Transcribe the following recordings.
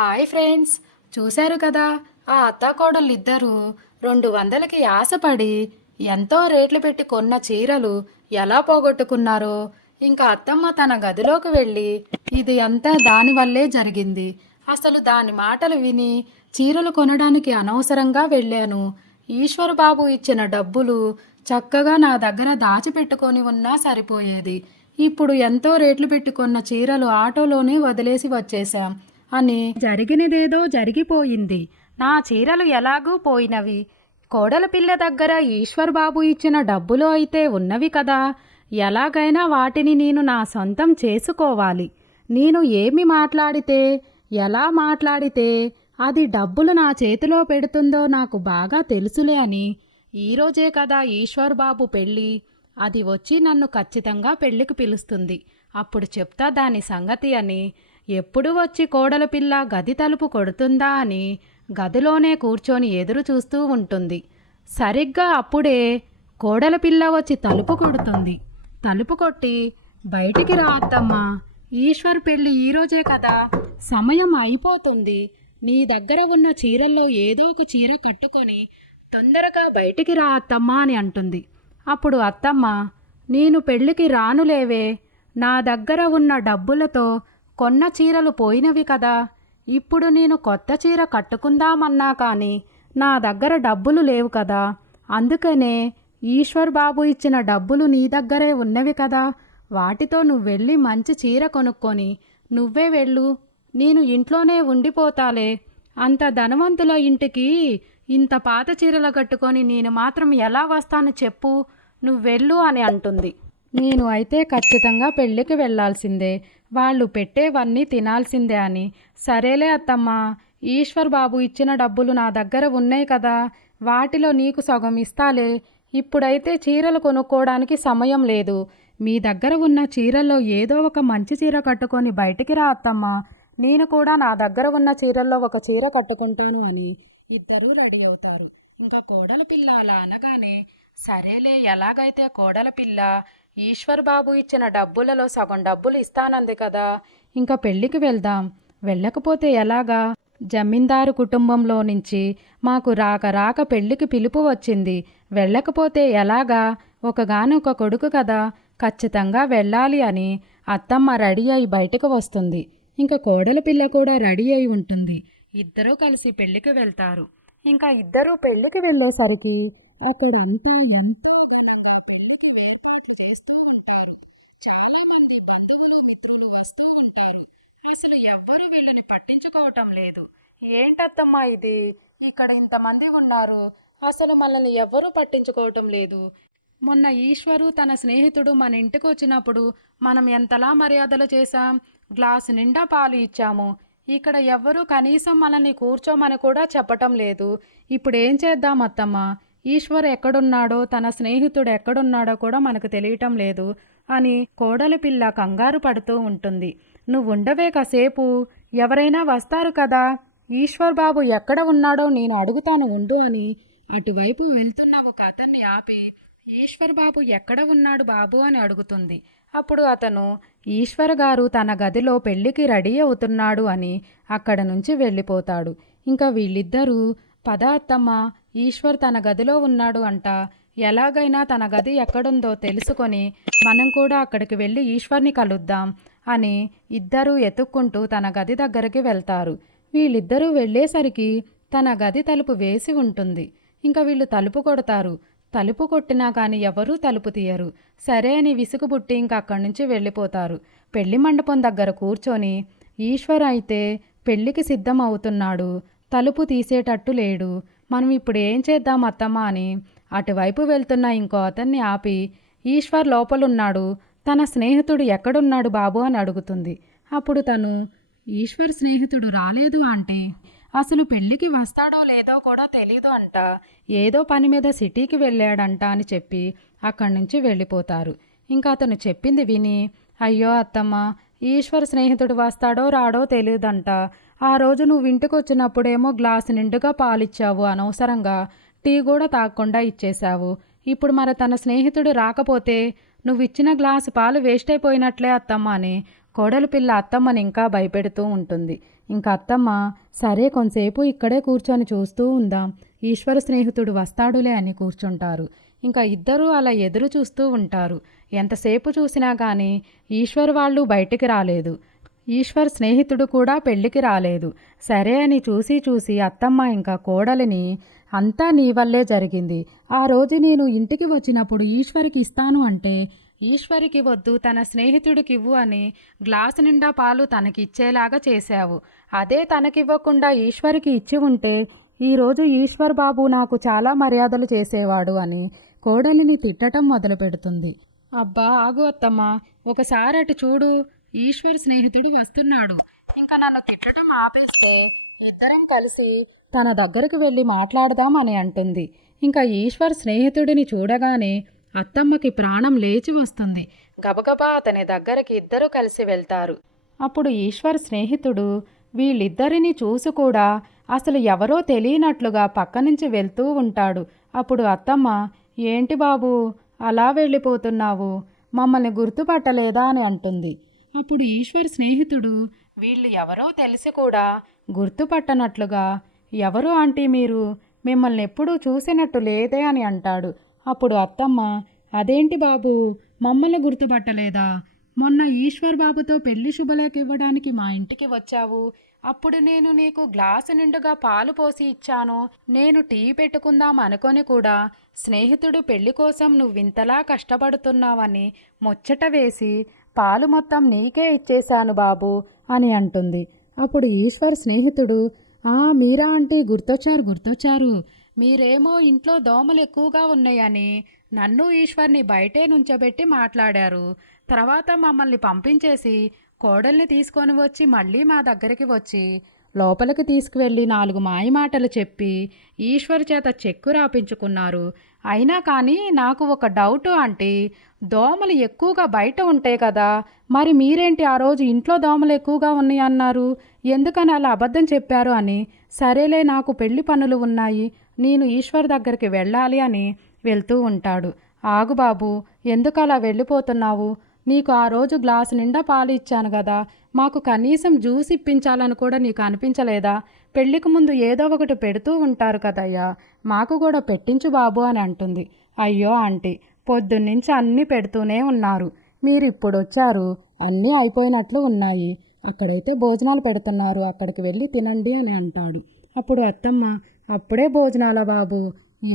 Hi friends, చూశారు కదా ఆ అత్తాకోడళ్ళిద్దరూ 200కి ఆశపడి ఎంతో రేట్లు పెట్టి కొన్న చీరలు ఎలా పోగొట్టుకున్నారో. ఇంకా అత్తమ్మ తన గదిలోకి వెళ్ళి ఇది అంతా దానివల్లే జరిగింది, అసలు దాని మాటలు విని చీరలు కొనడానికి అనవసరంగా వెళ్ళాను, ఈశ్వర్ బాబు ఇచ్చిన డబ్బులు చక్కగా నా దగ్గర దాచిపెట్టుకొని ఉన్నా సరిపోయేది, ఇప్పుడు ఎంతో రేట్లు పెట్టుకున్న చీరలు ఆటోలోనే వదిలేసి వచ్చేశాం అని జరిగినదేదో జరిగిపోయింది. నా చీరలు ఎలాగూ పోయినవి, కోడల పిల్ల దగ్గర ఈశ్వర్ బాబు ఇచ్చిన డబ్బులు అయితే ఉన్నవి కదా, ఎలాగైనా వాటిని నేను నా సొంతం చేసుకోవాలి. నేను ఏమి మాట్లాడితే, ఎలా మాట్లాడితే అది డబ్బులు నా చేతిలో పెడుతుందో నాకు బాగా తెలుసులే అని. ఈరోజే కదా ఈశ్వర్ బాబు పెళ్ళి, అది వచ్చి నన్ను ఖచ్చితంగా పెళ్ళికి పిలుస్తుంది, అప్పుడు చెప్తా దాని సంగతి అని. ఎప్పుడు వచ్చి కోడల పిల్ల గది తలుపు కొడుతుందా అని గదిలోనే కూర్చొని ఎదురు చూస్తూ ఉంటుంది. సరిగ్గా అప్పుడే కోడల పిల్ల వచ్చి తలుపు కొడుతుంది. తలుపు కొట్టి, బయటికి రా అత్తమ్మా, ఈశ్వర్ పెళ్ళి ఈరోజే కదా, సమయం అయిపోతుంది, నీ దగ్గర ఉన్న చీరల్లో ఏదో ఒక చీర కట్టుకొని తొందరగా బయటికి రా అత్తమ్మా అని అంటుంది. అప్పుడు అత్తమ్మ, నేను పెళ్ళికి రానులేవే, నా దగ్గర ఉన్న డబ్బులతో కొన్న చీరలు పోయినవి కదా, ఇప్పుడు నేను కొత్త చీర కట్టుకుందామన్నా కానీ నా దగ్గర డబ్బులు లేవు కదా, అందుకనే ఈశ్వర్ బాబు ఇచ్చిన డబ్బులు నీ దగ్గరే ఉన్నవి కదా, వాటితో నువ్వు వెళ్ళి మంచి చీర కొనుక్కొని నువ్వే వెళ్ళు, నేను ఇంట్లోనే ఉండిపోతాలే, అంత ధనవంతుల ఇంటికి ఇంత పాత చీరలు కట్టుకొని నేను మాత్రం ఎలా వస్తాను చెప్పు, నువ్వెళ్ళు అని అంటుంది. నేను అయితే ఖచ్చితంగా పెళ్ళికి వెళ్ళాల్సిందే, వాళ్ళు పెట్టేవన్నీ తినాల్సిందే అని. సరేలే అత్తమ్మ, ఈశ్వర్ బాబు ఇచ్చిన డబ్బులు నా దగ్గర ఉన్నాయి కదా, వాటిలో నీకు సగం ఇస్తాలే, ఇప్పుడైతే చీరలు కొనుక్కోవడానికి సమయం లేదు, మీ దగ్గర ఉన్న చీరల్లో ఏదో ఒక మంచి చీర కట్టుకొని బయటికి రా అత్తమ్మ, నేను కూడా నా దగ్గర ఉన్న చీరల్లో ఒక చీర కట్టుకుంటాను అని ఇద్దరూ రెడీ అవుతారు. ఇంకా కోడల పిల్ల అలా అనగానే, సరేలే ఎలాగైతే కోడల పిల్ల ఈశ్వర్ బాబు ఇచ్చిన డబ్బులలో సగం డబ్బులు ఇస్తానంది కదా, ఇంకా పెళ్ళికి వెళ్దాం, వెళ్ళకపోతే ఎలాగా, జమీందారు కుటుంబంలో నుంచి మాకు రాక రాక పెళ్ళికి పిలుపు వచ్చింది, వెళ్ళకపోతే ఎలాగా, ఒకగానొక కొడుకు కదా, ఖచ్చితంగా వెళ్ళాలి అని అత్తమ్మ రెడీ అయి బయటకు వస్తుంది. ఇంకా కోడల పిల్ల కూడా రెడీ అయి ఉంటుంది. ఇద్దరూ కలిసి పెళ్ళికి వెళ్తారు. ఇంకా ఇద్దరూ పెళ్ళికి వెళ్ళేసరికి అక్కడంతా ఎంతో పెళ్ళికి ఏర్పాట్లు చేస్తూ ఉంటారు. చాలా మంది బంధువులు మిత్రులు వస్తూ ఉంటారు. అసలు ఎవ్వరూ వీళ్ళని పట్టించుకోవటం లేదు. ఏంటత్తమ్మా ఇది, ఇక్కడ ఇంతమంది ఉన్నారు, అసలు మనల్ని ఎవ్వరూ పట్టించుకోవటం లేదు. మొన్న ఈశ్వరు తన స్నేహితుడు మన ఇంటికి వచ్చినప్పుడు మనం ఎంతలా మర్యాదలు చేశాం, గ్లాసు నిండా పాలు ఇచ్చాము, ఇక్కడ ఎవ్వరూ కనీసం మనల్ని కూర్చోమని కూడా చెప్పటం లేదు, ఇప్పుడు ఏం చేద్దాం అత్తమ్మ, ఈశ్వర్ ఎక్కడున్నాడో తన స్నేహితుడు ఎక్కడున్నాడో కూడా మనకు తెలియటం లేదు అని కోడలి పిల్ల కంగారు పడుతూ ఉంటుంది. నువ్వుండవే కాసేపు, ఎవరైనా వస్తారు కదా, ఈశ్వర్ బాబు ఎక్కడ ఉన్నాడో నేను అడుగుతాను ఉండు అని అటువైపు వెళ్తున్న ఒక అతన్ని ఆపి, ఈశ్వర్ బాబు ఎక్కడ ఉన్నాడు బాబు అని అడుగుతుంది. అప్పుడు అతను, ఈశ్వర్ గారు తన గదిలో పెళ్ళికి రెడీ అవుతున్నాడు అని అక్కడ నుంచి వెళ్ళిపోతాడు. ఇంకా వీళ్ళిద్దరూ, పద అత్తమ్మ, ఈశ్వర్ తన గదిలో ఉన్నాడు అంట, ఎలాగైనా తన గది ఎక్కడుందో తెలుసుకొని మనం కూడా అక్కడికి వెళ్ళి ఈశ్వర్ని కలుద్దాం అని ఇద్దరూ ఎతుక్కుంటూ తన గది దగ్గరికి వెళ్తారు. వీళ్ళిద్దరూ వెళ్ళేసరికి తన గది తలుపు వేసి ఉంటుంది. ఇంకా వీళ్ళు తలుపు కొడతారు. తలుపు కొట్టినా కానీ ఎవరూ తలుపు తీయరు. సరే అని విసుగుబుట్టి ఇంక అక్కడి నుంచి వెళ్ళిపోతారు. పెళ్లి మండపం దగ్గర కూర్చొని ఈశ్వర్ అయితే పెళ్లికి సిద్ధం అవుతున్నాడు, తలుపు తీసేటట్టు లేడు, మనం ఇప్పుడు ఏం చేద్దాం అత్తమ్మా అని అటువైపు వెళ్తున్న ఇంకో అతన్ని ఆపి, ఈశ్వర్ లోపలున్నాడు, తన స్నేహితుడు ఎక్కడున్నాడు బాబు అని అడుగుతుంది. అప్పుడు తను, ఈశ్వర్ స్నేహితుడు రాలేదు అంటే, అసలు పెళ్ళికి వస్తాడో లేదో కూడా తెలీదు అంట, ఏదో పని మీద సిటీకి వెళ్ళాడంట అని చెప్పి అక్కడి నుంచి వెళ్ళిపోతారు. ఇంకా అతను చెప్పింది విని, అయ్యో అత్తమ్మ, ఈశ్వర్ స్నేహితుడు వస్తాడో రాడో తెలియదంట, ఆ రోజు నువ్వు ఇంటికి వచ్చినప్పుడేమో గ్లాసు నిండుగా పాలిచ్చావు, అనవసరంగా టీ కూడా తాగకుండా ఇచ్చేశావు, ఇప్పుడు మరి తన స్నేహితుడు రాకపోతే నువ్వు ఇచ్చిన గ్లాసు పాలు వేస్ట్ అయిపోయినట్లే అత్తమ్మ అని కోడలి పిల్ల అత్తమ్మని ఇంకా భయపెడుతూ ఉంటుంది. ఇంకా అత్తమ్మ సరే కొంతసేపు ఇక్కడే కూర్చొని చూస్తూ ఉందాం, ఈశ్వర స్నేహితుడు వస్తాడులే అని కూర్చుంటారు. ఇంకా ఇద్దరూ అలా ఎదురు చూస్తూ ఉంటారు. ఎంతసేపు చూసినా కానీ ఈశ్వర్ వాళ్ళు బయటికి రాలేదు. ఈశ్వర్ స్నేహితుడు కూడా పెళ్లికి రాలేదు. సరే అని చూసి చూసి అత్తమ్మ ఇంకా కోడలిని అంతా నీ వల్లే జరిగింది. ఆ రోజు నేను ఇంటికి వచ్చినప్పుడు ఈశ్వరికి ఇస్తాను అంటే ఈశ్వరికి వద్దు తన స్నేహితుడికివ్వు అని గ్లాసు నిండా పాలు తనకిచ్చేలాగా చేశావు. అదే తనకివ్వకుండా ఈశ్వరికి ఇచ్చి ఉంటే ఈరోజు ఈశ్వర్ బాబు నాకు చాలా మర్యాదలు చేసేవాడు అని కోడలిని తిట్టటం మొదలు పెడుతుంది. అబ్బా ఆగు అత్తమ్మ, ఒకసారి అటు చూడు, ఈశ్వర్ స్నేహితుడు వస్తున్నాడు. ఇంకా నన్ను తిట్టడం ఆపేస్తే ఇద్దరం కలిసి తన దగ్గరకు వెళ్ళి మాట్లాడదాం అని అంటుంది. ఇంకా ఈశ్వర్ స్నేహితుడిని చూడగానే అత్తమ్మకి ప్రాణం లేచి వస్తుంది. గబగబా అతని దగ్గరికి ఇద్దరు కలిసి వెళ్తారు. అప్పుడు ఈశ్వర్ స్నేహితుడు వీళ్ళిద్దరినీ చూసి కూడా అసలు ఎవరో తెలియనట్లుగా పక్క నుంచి వెళ్తూ ఉంటాడు. అప్పుడు అత్తమ్మ, ఏంటి బాబు అలా వెళ్ళిపోతున్నావు, మమ్మల్ని గుర్తుపట్టలేదా అని అంటుంది. అప్పుడు ఈశ్వర్ స్నేహితుడు వీళ్ళు ఎవరో తెలిసి కూడా గుర్తుపట్టనట్లుగా, ఎవరు ఆంటీ మీరు, మిమ్మల్ని ఎప్పుడూ చూసినట్టు లేదే అని అంటాడు. అప్పుడు అత్తమ్మ, అదేంటి బాబు మమ్మల్ని గుర్తుపట్టలేదా, మొన్న ఈశ్వర్ బాబుతో పెళ్లి శుభలేఖ ఇవ్వడానికి మా ఇంటికి వచ్చావు. అప్పుడు నేను నీకు గ్లాసు నిండుగా పాలు పోసి ఇచ్చాను. నేను టీ పెట్టుకుందాం అనుకొని కూడా స్నేహితుడు పెళ్లి కోసం నువ్వింతలా కష్టపడుతున్నావని ముచ్చట వేసి పాలు మొత్తం నీకే ఇచ్చేశాను బాబు అని అంటుంది. అప్పుడు ఈశ్వర్ స్నేహితుడు, మీరా ఆంటీ గుర్తొచ్చారు. మీరేమో ఇంట్లో దోమలు ఎక్కువగా ఉన్నాయని నన్ను ఈశ్వర్ని బయటే నుంచోబెట్టి మాట్లాడారు. తర్వాత మమ్మల్ని పంపించేసి కోడల్ని తీసుకొని వచ్చి మళ్ళీ మా దగ్గరికి వచ్చి లోపలికి తీసుకువెళ్ళి 4 మాయమాటలు చెప్పి ఈశ్వర్ చేత చెక్కు రాపించుకున్నారు. అయినా కానీ నాకు ఒక డౌటు ఆంటీ, దోమలు ఎక్కువగా బయట ఉంటాయి కదా, మరి మీరేంటి ఆ రోజు ఇంట్లో దోమలు ఎక్కువగా ఉన్నాయి అన్నారు, ఎందుకని అలా అబద్ధం చెప్పారు అని. సరేలే నాకు పెళ్లి పనులు ఉన్నాయి, నేను ఈశ్వర్ దగ్గరికి వెళ్ళాలి అని వెళ్తూ ఉంటాడు. ఆగు బాబు, ఎందుకు అలా వెళ్ళిపోతున్నావు, నీకు ఆ రోజు గ్లాసు నిండా పాలు ఇచ్చాను కదా, మాకు కనీసం జ్యూస్ ఇప్పించాలని కూడా నీకు అనిపించలేదా, పెళ్లికి ముందు ఏదో ఒకటి పెడుతూ ఉంటారు కదయ్యా, మాకు కూడా పెట్టించు బాబు అని అంటుంది. అయ్యో ఆంటీ, పొద్దున్నుంచి అన్నీ పెడుతూనే ఉన్నారు, మీరు ఇప్పుడు వచ్చారు, అన్నీ అయిపోయినట్లు ఉన్నాయి, అక్కడైతే భోజనాలు పెడుతున్నారు, అక్కడికి వెళ్ళి తినండి అని అంటాడు. అప్పుడు అత్తమ్మ, అప్పుడే భోజనాల బాబు,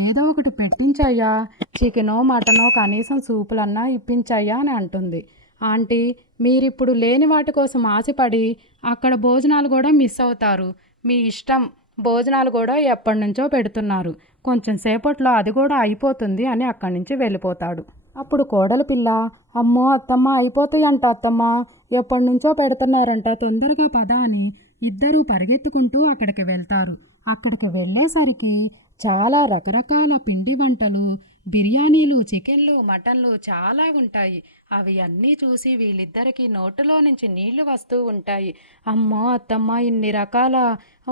ఏదో ఒకటి పెట్టించయ్యా, చికెనో మటనో కనీసం సూపులన్నా ఇప్పించయ్యా అని అంటుంది. ఆంటీ, మీరిప్పుడు లేని వాటి కోసం ఆశపడి అక్కడ భోజనాలు కూడా మిస్ అవుతారు, మీ ఇష్టం, భోజనాలు కూడా ఎప్పటి నుంచో పెడుతున్నారు, కొంచెం సేపట్లో అది కూడా అయిపోతుంది అని అక్కడి నుంచి వెళ్ళిపోతాడు. అప్పుడు కోడలు పిల్ల, అమ్మో అత్తమ్మ అయిపోతాయంట అత్తమ్మ, ఎప్పటి నుంచో పెడుతున్నారంట, తొందరగా పద అని ఇద్దరూ పరిగెత్తుకుంటూ అక్కడికి వెళ్తారు. అక్కడికి వెళ్ళేసరికి చాలా రకరకాల పిండి వంటలు, బిర్యానీలు, చికెన్లు, మటన్లు చాలా ఉంటాయి. అవి అన్నీ చూసి వీళ్ళిద్దరికీ నోటులో నుంచి నీళ్లు వస్తూ ఉంటాయి. అమ్మో అత్తమ్మ, ఇన్ని రకాల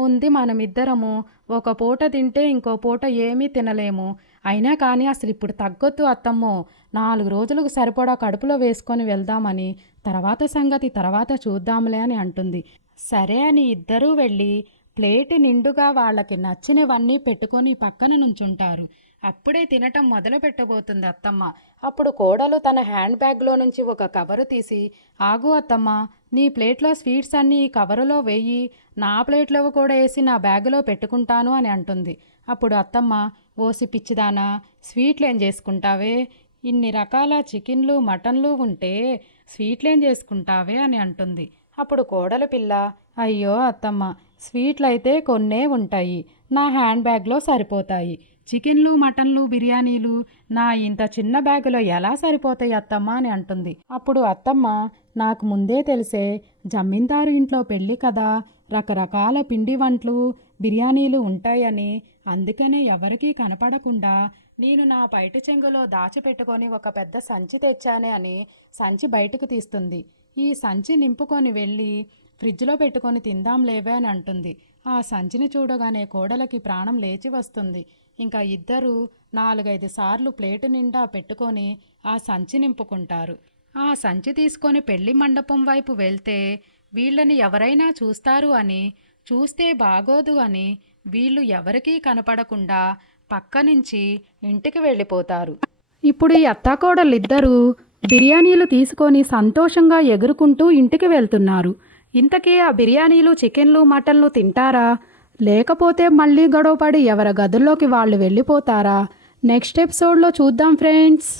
ఉంది, మనమిద్దరము ఒక పూట తింటే ఇంకో పూట ఏమీ తినలేము, అయినా కానీ అసలు ఇప్పుడు తగ్గొద్దు అత్తమ్మో, 4 రోజులకు సరిపడా కడుపులో వేసుకొని వెళ్దామని, తర్వాత సంగతి తర్వాత చూద్దాంలే అని అంటుంది. సరే అని ఇద్దరూ వెళ్ళి ప్లేటు నిండుగా వాళ్ళకి నచ్చినవన్నీ పెట్టుకొని పక్కన నుంచుంటారు. అప్పుడే తినటం మొదలు పెట్టబోతుంది అత్తమ్మ. అప్పుడు కోడలు తన హ్యాండ్ బ్యాగ్లో నుంచి ఒక కవరు తీసి, ఆగు అత్తమ్మ, నీ ప్లేట్లో స్వీట్స్ అన్నీ ఈ కవరులో వేయి, నా ప్లేట్లో కూడా వేసి నా బ్యాగులో పెట్టుకుంటాను అని అంటుంది. అప్పుడు అత్తమ్మ, ఓసి పిచ్చిదానా, స్వీట్లేం చేసుకుంటావే, ఇన్ని రకాల చికెన్లు మటన్లు ఉంటే స్వీట్లేం చేసుకుంటావే అని అంటుంది. అప్పుడు కోడలు పిల్ల, అయ్యో అత్తమ్మ, స్వీట్లయితే కొన్నే ఉంటాయి, నా హ్యాండ్ బ్యాగ్లో సరిపోతాయి, చికెన్లు మటన్లు బిర్యానీలు నా ఇంత చిన్న బ్యాగులో ఎలా సరిపోతాయి అత్తమ్మ అని అంటుంది. అప్పుడు అత్తమ్మ, నాకు ముందే తెలిసే, జమీందారు ఇంట్లో పెళ్ళి కదా, రకరకాల పిండి వంటలు బిర్యానీలు ఉంటాయని, అందుకనే ఎవరికీ కనపడకుండా నేను నా బయట చెంగులో దాచిపెట్టుకొని ఒక పెద్ద సంచి తెచ్చానే అని సంచి బయటకు తీస్తుంది. ఈ సంచి నింపుకొని వెళ్ళి ఫ్రిడ్జ్లో పెట్టుకొని తిందాం లేవే అని అంటుంది. ఆ సంచిని చూడగానే కోడలకి ప్రాణం లేచి వస్తుంది. ఇంకా ఇద్దరు 4-5 సార్లు ప్లేటు నిండా పెట్టుకొని ఆ సంచి నింపుకుంటారు. ఆ సంచి తీసుకొని పెళ్లి మండపం వైపు వెళ్తే వీళ్ళని ఎవరైనా చూస్తారు అని, చూస్తే బాగోదు అని వీళ్ళు ఎవరికీ కనపడకుండా పక్క నుంచి ఇంటికి వెళ్ళిపోతారు. ఇప్పుడు ఈ అత్తాకోడళ్ళిద్దరూ బిర్యానీలు తీసుకొని సంతోషంగా ఎగురుకుంటూ ఇంటికి వెళ్తున్నారు. ఇంతకీ ఆ బిర్యానీలు, చికెన్లు, మటన్లు తింటారా? లేకపోతే మళ్ళీ గొడవపడి ఎవరి గదుల్లోకి వాళ్ళు వెళ్ళిపోతారా? నెక్స్ట్ ఎపిసోడ్లో చూద్దాం ఫ్రెండ్స్.